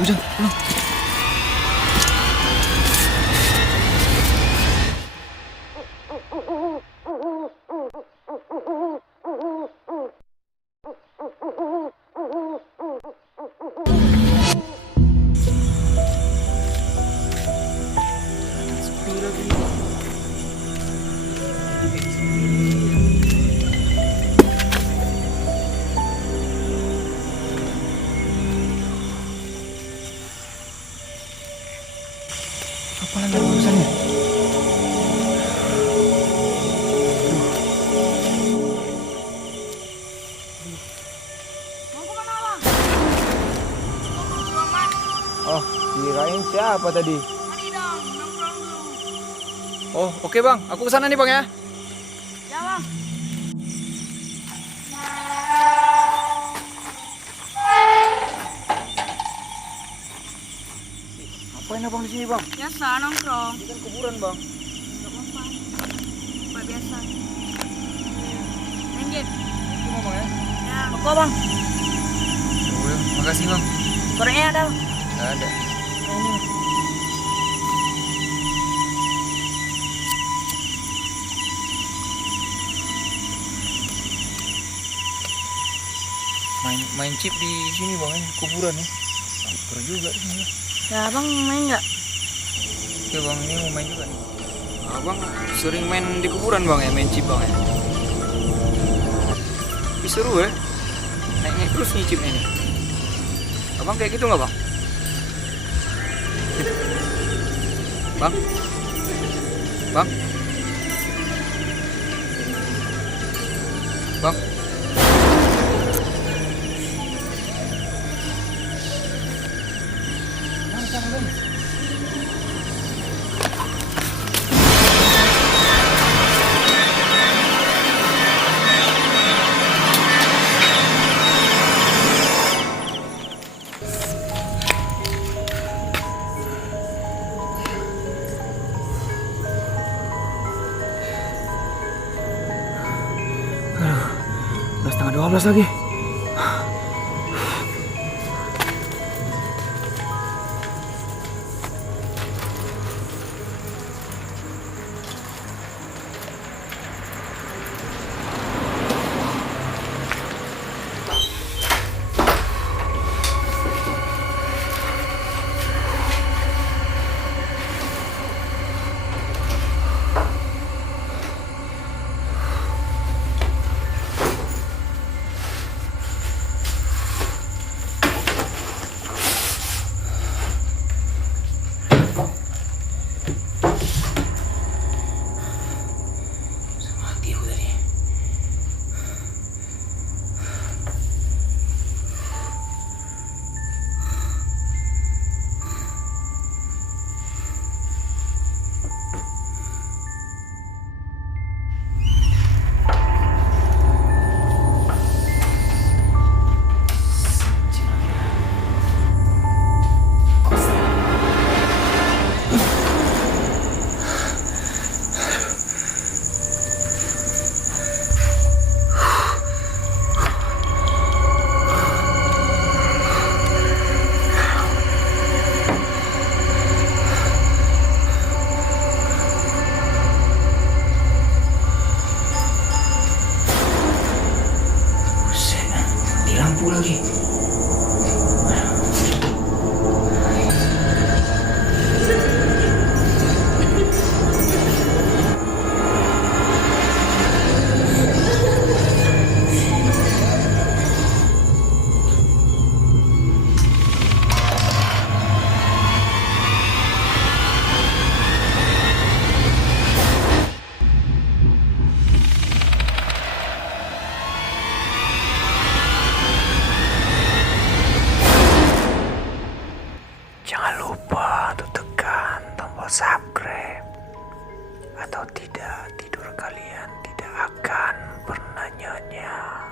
Hujan, pulang. Apa lagi urusannya? Oh, kirain siapa tadi? Mari dong, nongkrong dulu. Oh, oke bang. Aku kesana nih bang ya. Ya bang. Ngapain abang di sini bang? Biasa nongkrong. Ini kan kuburan bang. Gak apa-apa. Apa biasa. Main game. Cuma bang ya. Ya. Apa bang? Udah, makasih bang. Koreknya ada. Gak ada. Main chip di sini bang ya, kuburan ya. Super juga di sini. Ya abang main nggak? Oke bang, ini mau main juga nih. Abang sering main di kuburan bang ya, main chip bang ya. Tapi seru ya, naik terus nih chipnya nih. Abang kayak gitu nggak bang? Bang? Bang? Bang? Udah setengah 12 lagi. Lampu lagi. Jangan lupa untuk tekan tombol subscribe. Atau tidak, tidur kalian tidak akan pernah nyenyak.